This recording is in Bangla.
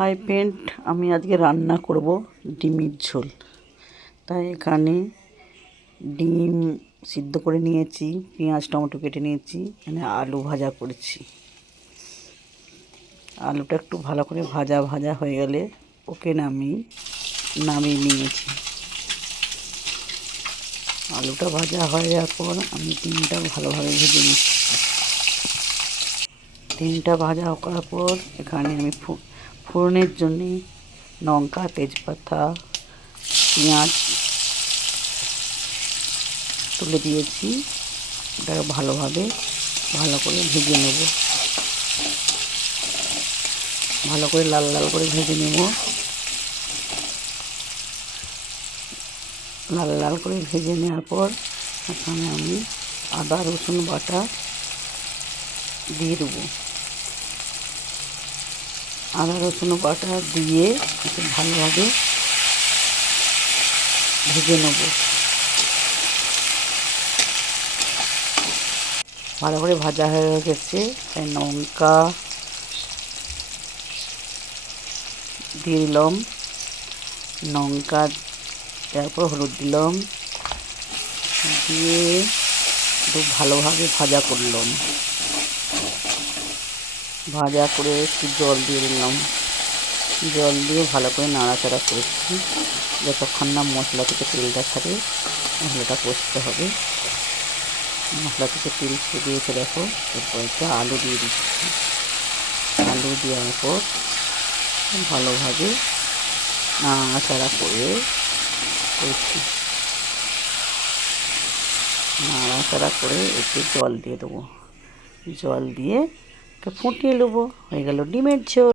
হাই ফ্রেন্ড, আমি আজকে রান্না করব ডিমের ঝোল। তাই এখানে ডিম সিদ্ধ করে নিয়েছি, পেঁয়াজ টমেটো কেটে নিয়েছি, এখানে আলু ভাজা করেছি। আলুটা একটু ভালো করে ভাজা ভাজা হয়ে গেলে ওকে নামিয়ে নিয়েছি। আলুটা ভাজা হয়ে যাওয়ার পর আমি ডিমটা ভালোভাবে ভেজে নিচ্ছি। ডিমটা ভাজা করার পর এখানে আমি ফোড়নের জন্য লঙ্কা, তেজপাতা, পেঁয়াজ তুলে দিয়েছি। ওটাকে ভালো করে ভেজে নেব, ভালো করে লাল লাল করে ভেজে নেব। লাল লাল করে ভেজে নেওয়ার পর এখানে আমি আদা রসুন বাটা দিয়ে দেবো। আদা রসুন বাটা দিয়ে একটু ভালোভাবে ভেজে নেব। ভালো করে ভাজা হয়ে গেছে, তাই লঙ্কা দিয়ে দিলাম, লঙ্কা তারপর হলুদ দিলাম, দিয়ে একটু ভালোভাবে ভাজা করলাম। ভাজা করে একটু জল দিয়ে দিলাম, জল দিয়ে ভালো করে নাড়াচাড়া করেছি যতক্ষণ না মশলা থেকে তেলটা ছাড়ে। মশলাটা কষতে হবে। মশলা থেকে তেল ছেড়ে দেখো, এরপর একটা আলু দিয়ে দিচ্ছি। আলু দেওয়ার পর ভালোভাবে নাড়াচাড়া করে করছি। নাড়াচাড়া করে একটু জল দিয়ে দেবো, জল দিয়ে ফুটিয়ে নেবো। হয়ে গেল ডিমের ঝোল।